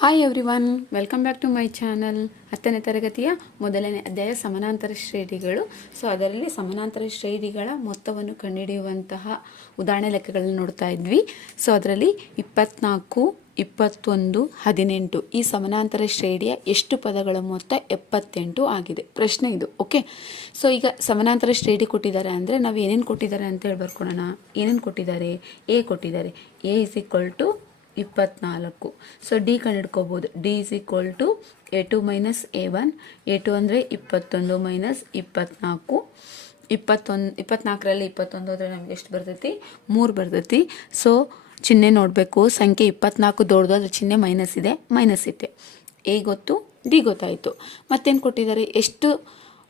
Hi everyone welcome back to my channel ಹತ್ತನೇ ತರಗತಿಯ ಮೊದಲನೇ ಅಧ್ಯಾಯ ಸಮಾನಾಂತರ ಶ್ರೇಣಿಗಳು. ಸೊ ಅದರಲ್ಲಿ ಸಮಾನಾಂತರ ಶ್ರೇಣಿಗಳ ಮೊತ್ತವನ್ನು ಕಂಡುಹಿಡಿಯುವಂತಹ ಉದಾಹರಣೆ ಲೆಕ್ಕಗಳನ್ನು ನೋಡ್ತಾ ಇದ್ವಿ. ಸೊ ಅದರಲ್ಲಿ ಇಪ್ಪತ್ನಾಲ್ಕು, ಇಪ್ಪತ್ತೊಂದು, ಹದಿನೆಂಟು ಈ ಸಮಾನಾಂತರ ಶ್ರೇಣಿಯ ಎಷ್ಟು ಪದಗಳ ಮೊತ್ತ ಎಪ್ಪತ್ತೆಂಟು ಆಗಿದೆ. ಪ್ರಶ್ನೆ ಇದು ಓಕೆ ಸೊ ಈಗ ಸಮಾನಾಂತರ ಶ್ರೇಣಿ ಕೊಟ್ಟಿದ್ದಾರೆ ಅಂದರೆ ನಾವು ಏನೇನು ಕೊಟ್ಟಿದ್ದಾರೆ ಅಂತ ಹೇಳಿ ಬರ್ಕೊಳೋಣ ಏನೇನು ಕೊಟ್ಟಿದ್ದಾರೆ? ಎ ಕೊಟ್ಟಿದ್ದಾರೆ. ಎ ಇಸ್ ಈಕ್ವಲ್ ಟು ಇಪ್ಪತ್ನಾಲ್ಕು. So D ಕಂಡುಹಿಡ್ಕೋಬೋದು. D is equal to A two minus A one A two ಅಂದರೆ ಇಪ್ಪತ್ತೊಂದು ಮೈನಸ್ ಇಪ್ಪತ್ನಾಲ್ಕು. ಇಪ್ಪತ್ತೊಂದು, ಇಪ್ಪತ್ನಾಲ್ಕರಲ್ಲಿ ಇಪ್ಪತ್ತೊಂದು ಅಂದರೆ ನಮ್ಗೆ ಎಷ್ಟು ಬರ್ತೈತಿ? ಮೂರು ಬರ್ತೈತಿ. ಸೊ ಚಿಹ್ನೆ ನೋಡಬೇಕು. ಸಂಖ್ಯೆ ಇಪ್ಪತ್ನಾಲ್ಕು ದೊಡ್ಡದು ಅದ್ರ ಚಿಹ್ನೆ ಮೈನಸ್ ಇದೆ. ಮೈನಸ್ ಇದೆ. ಎ ಗೊತ್ತು ಡಿ ಗೊತ್ತಾಯಿತು. ಮತ್ತೇನು ಕೊಟ್ಟಿದ್ದಾರೆ? ಎಷ್ಟು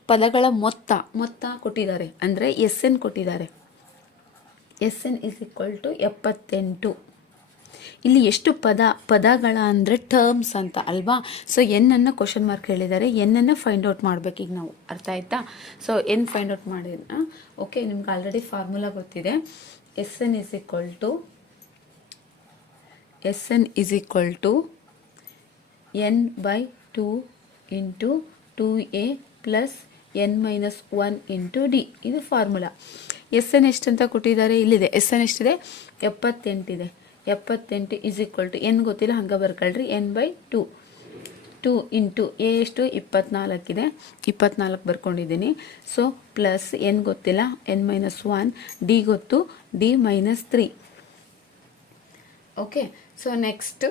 ಪದಗಳ ಮೊತ್ತ ಮೊತ್ತ ಕೊಟ್ಟಿದ್ದಾರೆ? ಅಂದರೆ ಎಸ್ ಎನ್ ಕೊಟ್ಟಿದ್ದಾರೆ. S N is equal to ಎಪ್ಪತ್ತೆಂಟು. ಇಲ್ಲಿ ಎಷ್ಟು ಪದ, ಪದಗಳ ಅಂದರೆ ಟರ್ಮ್ಸ್ ಅಂತ ಅಲ್ವಾ? ಸೊ ಎನ್ನನ್ನು ಕ್ವಶನ್ ಮಾರ್ಕ್ ಹೇಳಿದ್ದಾರೆ. ಎನ್ನನ್ನು ಫೈಂಡ್ ಔಟ್ ಮಾಡ್ಬೇಕು ಈಗ ನಾವು. ಅರ್ಥ ಆಯ್ತಾ? ಸೊ ಎನ್ ಫೈಂಡ್ ಔಟ್ ಮಾಡಿದ ಓಕೆ ನಿಮ್ಗೆ ಆಲ್ರೆಡಿ ಫಾರ್ಮುಲಾ ಗೊತ್ತಿದೆ. S N is equal to S N is equal to N by two into two A plus N minus one into D ಇದು formula S N ಎಷ್ಟಂತ ಕೊಟ್ಟಿದ್ದಾರೆ? ಇಲ್ಲಿದೆ. S N ಎಷ್ಟಿದೆ? ಎಪ್ಪತ್ತೆಂಟಿದೆ. ಎಪ್ಪತ್ತೆಂಟು is equal to N ಗೊತ್ತಿಲ್ಲ, ಹಂಗೆ ಬರ್ಕೊಳ್ರಿ. N by two two into A ಎಷ್ಟು? ಇಪ್ಪತ್ನಾಲ್ಕಿದೆ. ಇಪ್ಪತ್ನಾಲ್ಕು ಬರ್ಕೊಂಡಿದ್ದೀನಿ. ಸೊ ಪ್ಲಸ್ ಎನ್ ಗೊತ್ತಿಲ್ಲ ಎನ್ ಮೈನಸ್ ಒನ್ ಡಿ ಗೊತ್ತು D minus three okay so next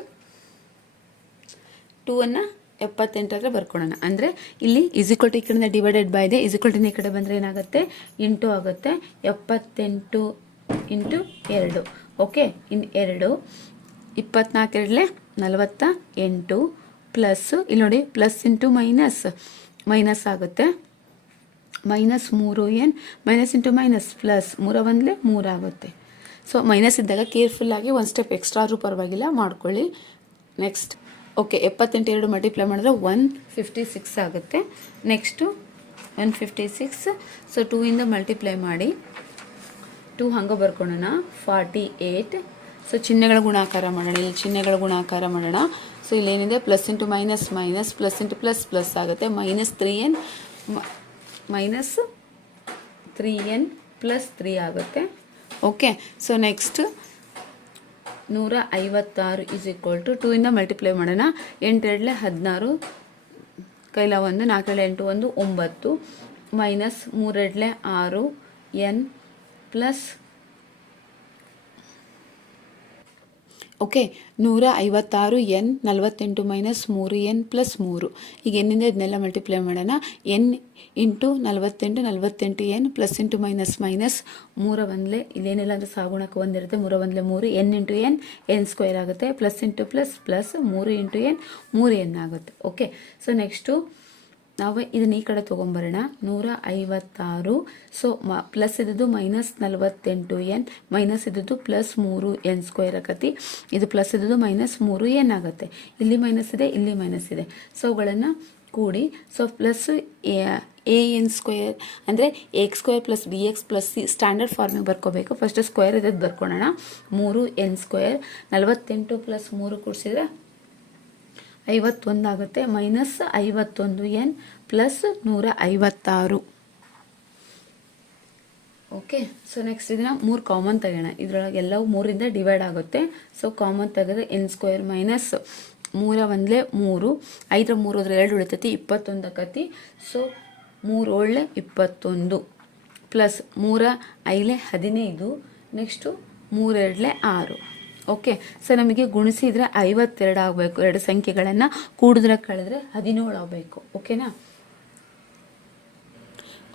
ಟೂವನ್ನು ಎಪ್ಪತ್ತೆಂಟರ ಬರ್ಕೊಳ್ಳೋಣ ಅಂದರೆ, ಇಲ್ಲಿ ಇಸಿಕ್ವಲ್ ಈ ಕಡೆಯಿಂದ ಡಿವೈಡೆಡ್ ಬೈ ಇದೆ. ಇಸಿಕ್ವಲ್ ಈ ಕಡೆ ಬಂದರೆ ಏನಾಗುತ್ತೆ? ಇಂಟು ಆಗುತ್ತೆ. ಎಪ್ಪತ್ತೆಂಟು ಇಂಟು ಎರಡು. ಓಕೆ ಇನ್ನು ಎರಡು. ಇಪ್ಪತ್ನಾಲ್ಕೆರಡಲೆ ನಲವತ್ತ ಎಂಟು, ಪ್ಲಸ್ಸು, ಇಲ್ಲಿ ನೋಡಿ, ಪ್ಲಸ್ ಇಂಟು ಮೈನಸ್ ಮೈನಸ್ ಆಗುತ್ತೆ. ಮೈನಸ್ ಮೂರು ಏನು, ಮೈನಸ್ ಇಂಟು ಮೈನಸ್ ಪ್ಲಸ್ ಮೂರ ಒಂದಲೇ ಮೂರಾಗುತ್ತೆ ಸೊ ಮೈನಸ್ ಇದ್ದಾಗ ಕೇರ್ಫುಲ್ಲಾಗಿ ಒಂದು ಸ್ಟೆಪ್ ಎಕ್ಸ್ಟ್ರಾ ಆದರೂ ಪರವಾಗಿಲ್ಲ, ಮಾಡ್ಕೊಳ್ಳಿ. ನೆಕ್ಸ್ಟ್ ಓಕೆ ಎಪ್ಪತ್ತೆಂಟು ಎರಡು ಮಲ್ಟಿಪ್ಲೈ ಮಾಡಿದ್ರೆ ಒನ್ ಫಿಫ್ಟಿ ಸಿಕ್ಸ್ ಆಗುತ್ತೆ. Next one fifty six so two ಇಂದ ಮಲ್ಟಿಪ್ಲೈ ಮಾಡಿ. ಟೂ ಹಂಗೆ ಬರ್ಕೊಳ್ಳೋಣ ಫಾರ್ಟಿ ಏಯ್ಟ್ ಸೊ ಚಿಹ್ನೆಗಳ ಗುಣಾಕಾರ ಮಾಡೋಣ. ಇಲ್ಲಿ ಚಿಹ್ನೆಗಳ ಗುಣಾಕಾರ ಮಾಡೋಣ. So ಇಲ್ಲೇನಿದೆ? Plus into minus minus plus into plus plus ಆಗುತ್ತೆ. Minus three N minus three N plus three ಆಗುತ್ತೆ. ಓಕೆ ಸೊ ನೆಕ್ಸ್ಟ್ ನೂರ ಐವತ್ತಾರು ಈಸ್ ಈಕ್ವಲ್ ಟು ಟೂ ಇಂದ ಮಲ್ಟಿಪ್ಲೈ ಮಾಡೋಣ. ಎಂಟೆರಡಲೆ ಹದಿನಾರು, ಕೈಲ ಒಂದು ನಾಲ್ಕೇಳೆ ಎಂಟು, ಒಂದು, ಒಂಬತ್ತು. ಮೈನಸ್ ಮೂರೆಡ್ಲೆ ಆರು ಎನ್ ಪ್ಲಸ್ ಓಕೆ, ನೂರ ಐವತ್ತಾರು ಎನ್ ನಲವತ್ತೆಂಟು ಮೈನಸ್ ಮೂರು ಎನ್ ಪ್ಲಸ್ ಮೂರು. ಈಗ ಎನ್ನಿಂದ ಇದನ್ನೆಲ್ಲ ಮಲ್ಟಿಪ್ಲೈ ಮಾಡೋಣ. ಎನ್ ಇಂಟು ನಲವತ್ತೆಂಟು ನಲವತ್ತೆಂಟು n plus into minus minus ಮೂರ ಒಂದಲೇ ಇದೇನೆಲ್ಲ ಅಂದರೆ ಸಾಗುಣಕ್ಕೆ ಒಂದಿರುತ್ತೆ. ಮೂರ ಒಂದಲೇ ಮೂರು, n into n n square ಆಗುತ್ತೆ. ಪ್ಲಸ್ ಇಂಟು ಪ್ಲಸ್ ಪ್ಲಸ್ ಮೂರು ಇಂಟು ಎನ್, ಮೂರು ಎನ್ ಆಗುತ್ತೆ. ಓಕೆ, ಸೊ ನೆಕ್ಸ್ಟು ನಾವು ಇದನ್ನ ಈ ಕಡೆ ತೊಗೊಂಬರೋಣ. ನೂರ ಐವತ್ತಾರು ಸೊ ಮ ಪ್ಲಸ್ ಇದ್ದದ್ದು ಮೈನಸ್ ನಲವತ್ತೆಂಟು ಎನ್ ಮೈನಸ್ ಇದ್ದದ್ದು ಪ್ಲಸ್ ಮೂರು ಎನ್ ಸ್ಕ್ವೇರ್ ಆಗತ್ತೆ? ಇದು ಪ್ಲಸ್ ಇದ್ದದ್ದು ಮೈನಸ್ ಮೂರು ಎನ್ ಆಗುತ್ತೆ? ಇಲ್ಲಿ ಮೈನಸ್ ಇದೆ, ಇಲ್ಲಿ ಮೈನಸ್ ಇದೆ. ಸೊ ಅವುಗಳನ್ನು ಕೂಡಿ so plus A N square ಅಂದರೆ X square plus B X plus C standard ಫಾರ್ಮಿಗೆ ಬರ್ಕೋಬೇಕು. ಫಸ್ಟ್ ಸ್ಕ್ವೇರ್ ಇದ್ದದ್ದು ಬರ್ಕೊಳ್ಳೋಣ ಮೂರು ಎನ್ ಸ್ಕ್ವೇರ್ ನಲವತ್ತೆಂಟು ಪ್ಲಸ್ ಮೂರು ಕೂಡಿಸಿದ್ರೆ ಐವತ್ತೊಂದು ಆಗುತ್ತೆ. ಮೈನಸ್ ಐವತ್ತೊಂದು ಎನ್ ಪ್ಲಸ್ ನೂರ ಐವತ್ತಾರು. ಓಕೆ ಸೊ ನೆಕ್ಸ್ಟ್ ಇದನ್ನ ಮೂರು ಕಾಮನ್ ತೆಗೋಣ ಇದರೊಳಗೆ ಎಲ್ಲವೂ ಮೂರಿಂದ ಡಿವೈಡ್ ಆಗುತ್ತೆ. ಸೊ ಕಾಮನ್ ತೆಗೆದ್ರೆ ಎನ್ ಸ್ಕ್ವೇರ್ ಮೈನಸ್ ಮೂರ ಒಂದಲೇ ಮೂರು. ಐದರ ಮೂರು ಹೋದ್ರೆ ಎರಡು ಉಳಿತೈತಿ, ಇಪ್ಪತ್ತೊಂದು ಆಕತಿ. ಸೊ ಮೂರು ಒಳ್ಳೆ ಇಪ್ಪತ್ತೊಂದು. ಪ್ಲಸ್ ಮೂರ ಐಲೆ ಹದಿನೈದು. ನೆಕ್ಸ್ಟು ಮೂರೆರಡಲೆ ಆರು. ಓಕೆ ಸೊ ನಮಗೆ ಗುಣಿಸಿದರೆ ಐವತ್ತೆರಡು ಆಗಬೇಕು ಎರಡು ಸಂಖ್ಯೆಗಳನ್ನು ಕೂಡಿದ್ರೆ ಕಳೆದ್ರೆ ಹದಿನೇಳು ಆಗಬೇಕು ಓಕೆನಾ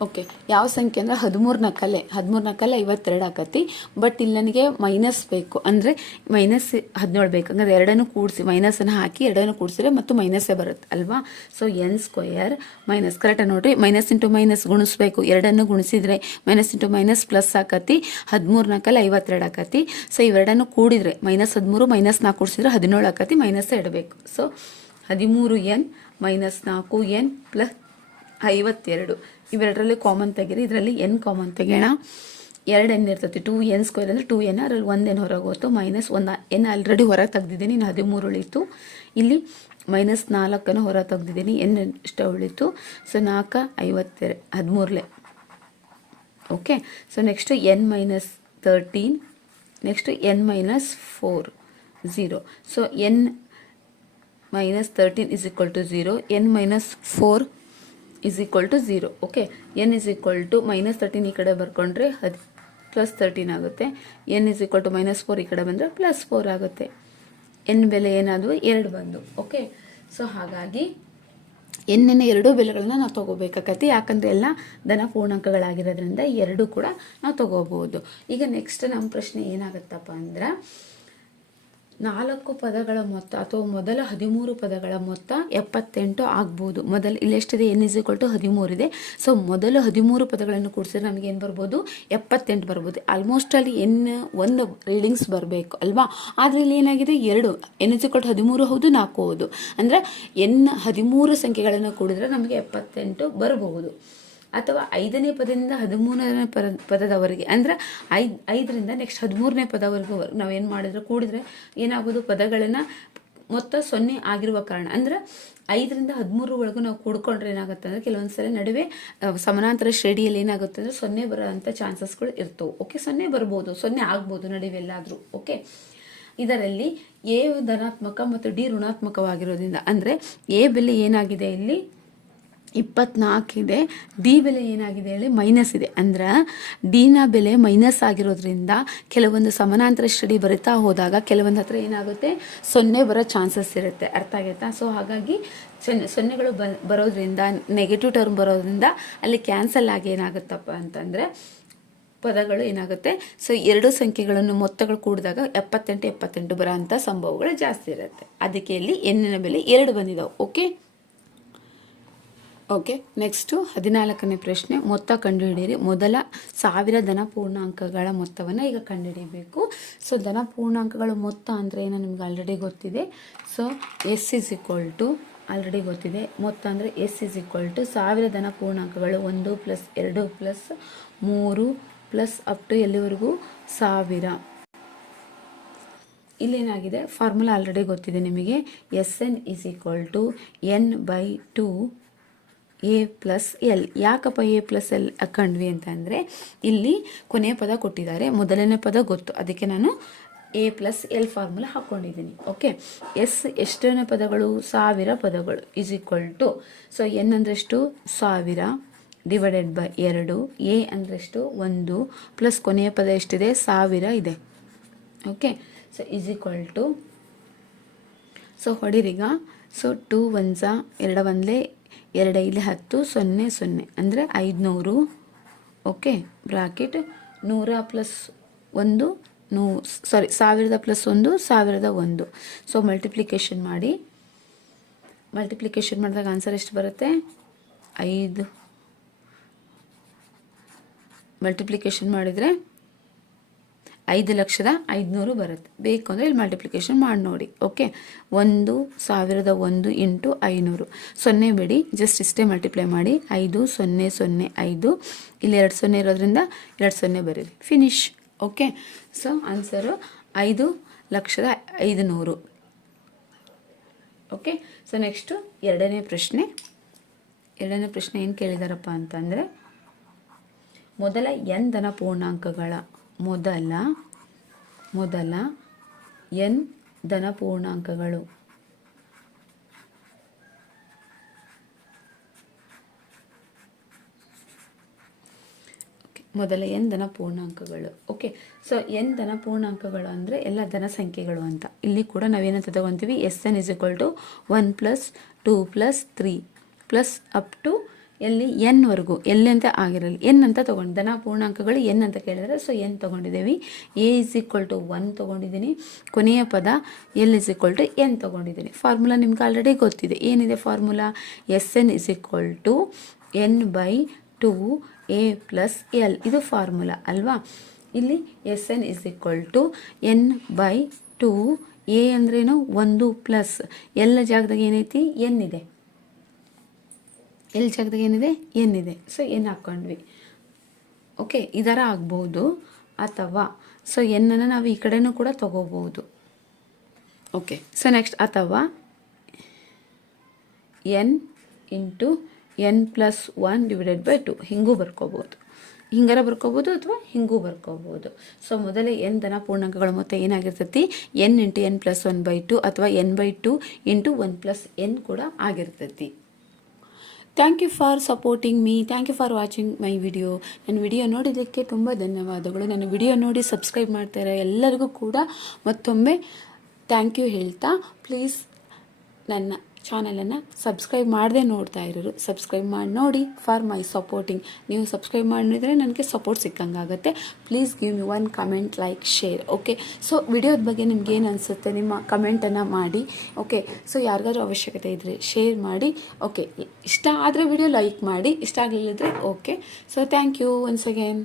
ಓಕೆ ಯಾವ ಸಂಖ್ಯೆ ಅಂದರೆ ಹದಿಮೂರು ನಕಲೆ ಹದಿಮೂರು ನಕಲೆ ಐವತ್ತೆರಡು ಆಕತಿ. ಬಟ್ ಇಲ್ಲಿ ನನಗೆ ಮೈನಸ್ ಬೇಕು. ಅಂದರೆ ಮೈನಸ್ ಹದಿನೇಳು ಬೇಕು. ಹಂಗಾದ್ರೆ ಎರಡನ್ನು ಕೂಡಿಸಿ ಮೈನಸನ್ನು ಹಾಕಿ ಎರಡನ್ನು ಕೂಡಿಸಿದ್ರೆ ಮತ್ತು ಮೈನಸ್ಸೇ ಬರುತ್ತೆ ಅಲ್ವಾ? ಸೊ ಎನ್ ಸ್ಕ್ವಯರ್ ಮೈನಸ್ ಕರೆಕ್ಟಾಗಿ ನೋಡಿರಿ? ಮೈನಸ್ ಇಂಟು ಮೈನಸ್ ಗುಣಿಸ್ಬೇಕು. ಎರಡನ್ನು ಗುಣಿಸಿದರೆ ಮೈನಸ್ ಇಂಟು ಮೈನಸ್ ಪ್ಲಸ್ ಆಕತಿ. ಹದಿಮೂರು ಕಲೆ ಐವತ್ತೆರಡು ಆಕತಿ. ಸೊ ಇವೆರಡನ್ನು ಕೂಡಿದರೆ ಮೈನಸ್ ಹದಿಮೂರು ಮೈನಸ್ ನಾಲ್ಕು ಕೂಡಿಸಿದ್ರೆ ಹದಿನೇಳು ಆಕತಿ ಮೈನಸ್ ಇಡಬೇಕು ಸೊ ಹದಿಮೂರು ಎನ್ ಮೈನಸ್ ನಾಲ್ಕು ಎನ್ ಪ್ಲಸ್ ಐವತ್ತೆರಡು. ಇವೆರಡರಲ್ಲಿ ಕಾಮನ್ ತೆಗೀರಿ ಇದರಲ್ಲಿ ಎನ್ ಕಾಮನ್ ತೆಗೆಯೋಣ. ಎರಡು ಎನ್ ಇರ್ತೈತಿ. ಟೂ ಎನ್ ಸ್ಕ್ವೇರ್ ಅಂದರೆ ಟೂ ಎನ್ ಅದರಲ್ಲಿ ಒಂದು ಎನ್ ಹೊರಗೆ ಹೋಯ್ತು. ಮೈನಸ್ ಒಂದು ಎನ್ ಆಲ್ರೆಡಿ ಹೊರಗೆ ತೆಗ್ದಿದ್ದೀನಿ. ಇನ್ನು ಹದಿಮೂರು ಉಳಿತು ಇಲ್ಲಿ ಮೈನಸ್ ನಾಲ್ಕನ್ನು ಹೊರ ತೆಗ್ದಿದ್ದೀನಿ. ಎನ್ ಇಷ್ಟ ಉಳಿತು ಸೊ ನಾಲ್ಕು, ಐವತ್ತೆರಡು ಹದಿಮೂರಲೆ okay so next n minus thirteen next n minus four zero so n minus thirteen is equal to zero n minus four is equal to zero okay n is equal to minus thirteen ಈ ಕಡೆ ಬರ್ಕೊಂಡ್ರೆ ಹದ್ plus thirteen ಆಗುತ್ತೆ. N is equal to minus four ಈ ಕಡೆ ಬಂದರೆ plus four ಆಗುತ್ತೆ. N ಬೆಲೆ ಏನಾದವು ಎರಡು ಬಂದು. ಓಕೆ ಸೊ ಹಾಗಾಗಿ ಎನ್ನಿನ ಎರಡೂ ಬೆಲೆಗಳನ್ನ ನಾವು ತೊಗೋಬೇಕಾಗತ್ತೆ. ಯಾಕಂದರೆ ಎಲ್ಲ ಧನ ಪೂರ್ಣಾಂಕಗಳಾಗಿರೋದ್ರಿಂದ ಎರಡೂ ಕೂಡ ನಾವು ತೊಗೋಬೋದು ಈಗ ನೆಕ್ಸ್ಟ್ ನಮ್ಮ ಪ್ರಶ್ನೆ ಏನಾಗುತ್ತಪ್ಪ ಅಂದ್ರೆ ನಾಲ್ಕು ಪದಗಳ ಮೊತ್ತ ಅಥವಾ ಮೊದಲ ಹದಿಮೂರು ಪದಗಳ ಮೊತ್ತ ಎಪ್ಪತ್ತೆಂಟು ಆಗ್ಬೋದು. ಮೊದಲು ಇಲ್ಲೆಷ್ಟಿದೆ? ಎನ್ ಇಸ್ ಈಕ್ವಲ್ ಟು ಹದಿಮೂರಿದೆ ಸೊ ಮೊದಲು ಹದಿಮೂರು ಪದಗಳನ್ನು ಕೂಡಿಸಿದ್ರೆ ನಮಗೆ ಏನು ಬರ್ಬೋದು? ಎಪ್ಪತ್ತೆಂಟು ಬರ್ಬೋದು. ಆಲ್ಮೋಸ್ಟ್ ಅಲ್ಲಿ ಎನ್ ಒಂದು ರೀಡಿಂಗ್ಸ್ ಬರಬೇಕು ಅಲ್ವಾ? ಆದರೆ ಇಲ್ಲಿ ಏನಾಗಿದೆ? ಎರಡು. ಎನ್ ಇಸ್ ಈಕ್ವಲ್ ಟು ಹದಿಮೂರು ಹೌದು, ನಾಲ್ಕು ಹೌದು. ಅಂದರೆ ಎನ್ ಹದಿಮೂರು ಸಂಖ್ಯೆಗಳನ್ನು ಕೂಡಿದ್ರೆ ನಮಗೆ ಎಪ್ಪತ್ತೆಂಟು ಬರಬಹುದು ಅಥವಾ ಐದನೇ ಪದದಿಂದ ಹದಿಮೂರನೇ ಪದ, ಪದದವರೆಗೆ, ಅಂದ್ರೆ ಐದು, ಐದರಿಂದ ನೆಕ್ಸ್ಟ್ ಹದಿಮೂರನೇ ಪದವರೆಗೂ ನಾವೇನು ಮಾಡಿದ್ರೆ, ಕೂಡಿದ್ರೆ ಏನಾಗೋದು, ಪದಗಳನ್ನು ಮೊತ್ತ ಸೊನ್ನೆ ಆಗಿರುವ ಕಾರಣ. ಅಂದ್ರೆ ಐದರಿಂದ ಹದಿಮೂರವರೆಗೂ ನಾವು ಕೂಡ್ಕೊಂಡ್ರೆ ಏನಾಗುತ್ತೆ ಅಂದರೆ ಕೆಲವೊಂದು ಸಲ ನಡುವೆ ಸಮಾನಾಂತರ ಶ್ರೇಣಿಯಲ್ಲಿ ಏನಾಗುತ್ತೆ ಅಂದರೆ ಸೊನ್ನೆ ಬರೋಂಥ ಚಾನ್ಸಸ್ಗಳು ಇರ್ತವೆ. ಓಕೆ ಸೊನ್ನೆ ಬರ್ಬೋದು, ಸೊನ್ನೆ ಆಗ್ಬೋದು ನಡುವೆ ಎಲ್ಲಾದರೂ ಓಕೆ ಇದರಲ್ಲಿ ಎ ಧನಾತ್ಮಕ ಮತ್ತು ಡಿ ಋಣಾತ್ಮಕವಾಗಿರೋದ್ರಿಂದ, ಅಂದರೆ ಎ ಬೆಲೆ ಏನಾಗಿದೆ ಇಲ್ಲಿ? ಇಪ್ಪತ್ನಾಲ್ಕಿದೆ ಡಿ ಬೆಲೆ ಏನಾಗಿದೆ ಹೇಳಿ ಮೈನಸ್ ಇದೆ. ಅಂದ್ರೆ ಡಿನ ಬೆಲೆ ಮೈನಸ್ ಆಗಿರೋದ್ರಿಂದ ಕೆಲವೊಂದು ಸಮಾನಾಂತರ ಸ್ಟಡಿ ಬರಿತಾ ಹೋದಾಗ ಕೆಲವೊಂದು ಹತ್ರ ಏನಾಗುತ್ತೆ? ಸೊನ್ನೆ ಬರೋ ಚಾನ್ಸಸ್ ಇರುತ್ತೆ. ಅರ್ಥ ಆಗೈತಾ? ಸೊ ಹಾಗಾಗಿ ಸೊನ್ನೆ, ಸೊನ್ನೆಗಳು ಬರೋದ್ರಿಂದ ನೆಗೆಟಿವ್ ಟರ್ಮ್ ಬರೋದ್ರಿಂದ ಅಲ್ಲಿ ಕ್ಯಾನ್ಸಲ್ ಆಗಿ ಏನಾಗುತ್ತಪ್ಪ ಅಂತಂದರೆ ಪದಗಳು ಏನಾಗುತ್ತೆ? ಸೊ ಎರಡು ಸಂಖ್ಯೆಗಳನ್ನು ಮೊತ್ತಗಳು ಕೂಡಿದಾಗ ಎಪ್ಪತ್ತೆಂಟು ಎಪ್ಪತ್ತೆಂಟು ಬರೋ ಅಂಥ ಸಂಭವಗಳು ಜಾಸ್ತಿ ಇರುತ್ತೆ. ಅದಕ್ಕೆ ಇಲ್ಲಿ ಎನ್ನಿನ ಬೆಲೆ ಎರಡು ಬಂದಿದ್ದಾವೆ ಓಕೆ ಓಕೆ ನೆಕ್ಸ್ಟು ಹದಿನಾಲ್ಕನೇ ಪ್ರಶ್ನೆ. ಮೊತ್ತ ಕಂಡುಹಿಡಿಯಿರಿ. ಮೊದಲ ಸಾವಿರ ಧನ ಪೂರ್ಣಾಂಕಗಳ ಮೊತ್ತವನ್ನು ಈಗ ಕಂಡುಹಿಡಿಯಬೇಕು ಸೊ ಧನ ಪೂರ್ಣಾಂಕಗಳ ಮೊತ್ತ ಅಂದರೆ ಏನು ನಿಮ್ಗೆ ಆಲ್ರೆಡಿ ಗೊತ್ತಿದೆ? So s is equal to already ಗೊತ್ತಿದೆ. ಮೊತ್ತ ಅಂದರೆ ಎಸ್ ಇಸ್ ಈಕ್ವಲ್ ಟು ಸಾವಿರ ಧನ ಪೂರ್ಣಾಂಕಗಳು ಒಂದು ಪ್ಲಸ್ ಎರಡು ಪ್ಲಸ್ ಮೂರು ಪ್ಲಸ್ ಅಪ್ ಟು ಎಲ್ಲಿವರೆಗೂ? ಸಾವಿರ. ಇಲ್ಲೇನಾಗಿದೆ? ಫಾರ್ಮುಲಾ ಆಲ್ರೆಡಿ ಗೊತ್ತಿದೆ ನಿಮಗೆ. S n is equal to n by two a plus l ಯಾಕಪ್ಪ ಎ ಪ್ಲಸ್ ಎಲ್ ಹಾಕೊಂಡ್ವಿ ಅಂತಂದರೆ ಇಲ್ಲಿ ಕೊನೆಯ ಪದ ಕೊಟ್ಟಿದ್ದಾರೆ. ಮೊದಲನೇ ಪದ ಗೊತ್ತು. ಅದಕ್ಕೆ ನಾನು ಎ ಪ್ಲಸ್ ಎಲ್ ಫಾರ್ಮುಲಾ ಹಾಕ್ಕೊಂಡಿದ್ದೀನಿ ಓಕೆ ಎಸ್ ಎಷ್ಟನೇ ಪದಗಳು? ಸಾವಿರ ಪದಗಳು. Is equal to so n ಅಂದ್ರೆಷ್ಟು ಸಾವಿರ ಡಿವೈಡೆಡ್ ಬೈ ಎರಡು. ಎ ಅಂದ್ರೆಷ್ಟು ಒಂದು. ಪ್ಲಸ್ ಕೊನೆಯ ಪದ ಎಷ್ಟಿದೆ? ಸಾವಿರ ಇದೆ. Okay so is equal to so ಹೊಡಿರಿಗ. So two ones ಎರಡ ಒಂದಲೇ ಎರಡು ಐದು ಹತ್ತು, ಸೊನ್ನೆ ಸೊನ್ನೆ. ಅಂದರೆ ಐದುನೂರು. ಓಕೆ ಬ್ರಾಕೆಟ್ ನೂರ ಪ್ಲಸ್ ಒಂದು, ನೂ ಸಾರಿ ಸಾವಿರದ ಪ್ಲಸ್ ಒಂದು, ಸಾವಿರದ ಒಂದು. ಸೊ ಮಲ್ಟಿಪ್ಲಿಕೇಶನ್ ಮಾಡಿ. ಮಲ್ಟಿಪ್ಲಿಕೇಶನ್ ಮಾಡಿದಾಗ ಆನ್ಸರ್ ಎಷ್ಟು ಬರುತ್ತೆ? ಐದು. ಮಲ್ಟಿಪ್ಲಿಕೇಶನ್ ಮಾಡಿದರೆ ಐದು ಲಕ್ಷದ ಐದುನೂರು ಬರುತ್ತೆ. ಬೇಕು ಅಂದರೆ ಇಲ್ಲಿ ಮಲ್ಟಿಪ್ಲಿಕೇಶನ್ ಮಾಡಿ ನೋಡಿ ಓಕೆ ಒಂದು ಸಾವಿರದ ಒಂದು ಇಂಟು ಐನೂರು. ಸೊನ್ನೆ ಬಿಡಿ ಜಸ್ಟ್ ಇಷ್ಟೇ ಮಲ್ಟಿಪ್ಲೈ ಮಾಡಿ, ಐದು, ಸೊನ್ನೆ ಸೊನ್ನೆ, ಐದು. ಇಲ್ಲಿ ಎರಡು ಸೊನ್ನೆ ಇರೋದ್ರಿಂದ ಎರಡು ಸೊನ್ನೆ ಬರೀರಿ ಫಿನಿಶ್ ಓಕೆ ಸೊ ಆನ್ಸರು ಐದು ಲಕ್ಷದ ಐದು ನೂರು ಓಕೆ ಸೊ ನೆಕ್ಸ್ಟು ಎರಡನೇ ಪ್ರಶ್ನೆ. ಎರಡನೇ ಪ್ರಶ್ನೆ ಏನು ಕೇಳಿದಾರಪ್ಪ ಅಂತಂದರೆ, ಮೊದಲ ಎನ್ ಪೂರ್ಣಾಂಕಗಳ ಮೊದಲ ಮೊದಲ ಎನ್ ಧನ ಪೂರ್ಣಾಂಕಗಳು ಮೊದಲ ಎನ್ ಧನ ಪೂರ್ಣಾಂಕಗಳು ಓಕೆ ಸೊ ಎನ್ ಧನ ಪೂರ್ಣಾಂಕಗಳು ಅಂದರೆ ಎಲ್ಲ ಧನ ಸಂಖ್ಯೆಗಳು ಅಂತ. ಇಲ್ಲಿ ಕೂಡ ನಾವೇನಂತ ತಗೊತೀವಿ? S n is equal to one plus two plus three plus up to ಎಲ್ಲಿ? ಎನ್ವರೆಗೂ ಎಲ್ಲಿ ಅಂತ ಆಗಿರಲಿ. ಎನ್ ಅಂತ ತೊಗೊಂಡು, ಧನ ಪೂರ್ಣಾಂಕಗಳು ಎನ್ ಅಂತ ಕೇಳಿದರೆ ಸೊ ಎನ್ ತೊಗೊಂಡಿದ್ದೀವಿ. A is equal to one ತೊಗೊಂಡಿದ್ದೀನಿ. ಕೊನೆಯ ಪದ, l is equal to n ತೊಗೊಂಡಿದ್ದೀನಿ. ಫಾರ್ಮುಲಾ ನಿಮ್ಗೆ ಆಲ್ರೆಡಿ ಗೊತ್ತಿದೆ. ಏನಿದೆ formula s n is equal to n by two a plus l. ಇದು ಫಾರ್ಮುಲಾ ಅಲ್ವಾ? ಇಲ್ಲಿ s n is equal to n by two a ಅಂದ್ರೇನು? ಒಂದು ಪ್ಲಸ್ ಎಲ್ಲ ಜಾಗದಾಗ ಏನೈತಿ? ಎನ್ ಇದೆ. ಎಲ್ಲಿ ಜಾಗದಾಗ ಏನಿದೆ? ಏನಿದೆ? ಸೊ ಏನು ಹಾಕ್ಕೊಂಡ್ವಿ ಓಕೆ ಇದರ ಆಗ್ಬೋದು ಅಥವಾ ಸೊ ಎನ್ನನ್ನು ನಾವು ಈ ಕಡೆನೂ ಕೂಡ ತಗೋಬಹುದು ಓಕೆ ಸೊ ನೆಕ್ಸ್ಟ್ ಅಥವಾ n into n plus one divided by two. ಹಿಂಗೂ ಬರ್ಕೋಬೋದು. ಹಿಂಗಾರ ಬರ್ಕೋಬೋದು ಅಥವಾ ಹಿಂಗೂ ಬರ್ಕೋಬೋದು. ಸೊ ಮೊದಲೇ ಎನ್ ಧನ ಪೂರ್ಣಾಂಕಗಳ ಮೊತ್ತ ಏನಾಗಿರ್ತೈತಿ? N into n plus one by two ಅಥವಾ n by two into one plus n ಕೂಡ ಆಗಿರ್ತೈತಿ. Thank you for supporting me thank you for watching my video ನನ್ನ ವಿಡಿಯೋ ನೋಡಿದ್ದಕ್ಕೆ ತುಂಬ ಧನ್ಯವಾದಗಳು. ನನ್ನ ವಿಡಿಯೋ ನೋಡಿ ಸಬ್ಸ್ಕ್ರೈಬ್ ಮಾಡ್ತಾರೆ ಎಲ್ಲರಿಗೂ ಕೂಡ ಮತ್ತೊಮ್ಮೆ ಥ್ಯಾಂಕ್ ಯು ಹೇಳ್ತಾ ಪ್ಲೀಸ್ ನನ್ನ ಚಾನಲನ್ನು ಸಬ್ಸ್ಕ್ರೈಬ್ ಮಾಡದೆ ನೋಡ್ತಾ ಇರೋರು, ಸಬ್ಸ್ಕ್ರೈಬ್ ಮಾಡಿ ನೋಡಿ ಫಾರ್ ಮೈ ಸಪೋರ್ಟಿಂಗ್ ನೀವು ಸಬ್ಸ್ಕ್ರೈಬ್ ಮಾಡಿದ್ರೆ ನನಗೆ support ಸಿಕ್ಕಂಗಾಗುತ್ತೆ please give me one comment like share okay so ವಿಡಿಯೋದ ಬಗ್ಗೆ ನಿಮ್ಗೆ ಏನು ಅನಿಸುತ್ತೆ? ನಿಮ್ಮ ಕಮೆಂಟನ್ನು ಮಾಡಿ ಓಕೆ ಸೊ ಯಾರಿಗಾದ್ರೂ ಅವಶ್ಯಕತೆ ಇದ್ದರೆ ಶೇರ್ ಮಾಡಿ ಓಕೆ ಇಷ್ಟ ಆದರೆ ವಿಡಿಯೋ ಲೈಕ್ ಮಾಡಿ, ಇಷ್ಟ ಆಗಲಿಲ್ಲದ್ರೆ okay so thank you once again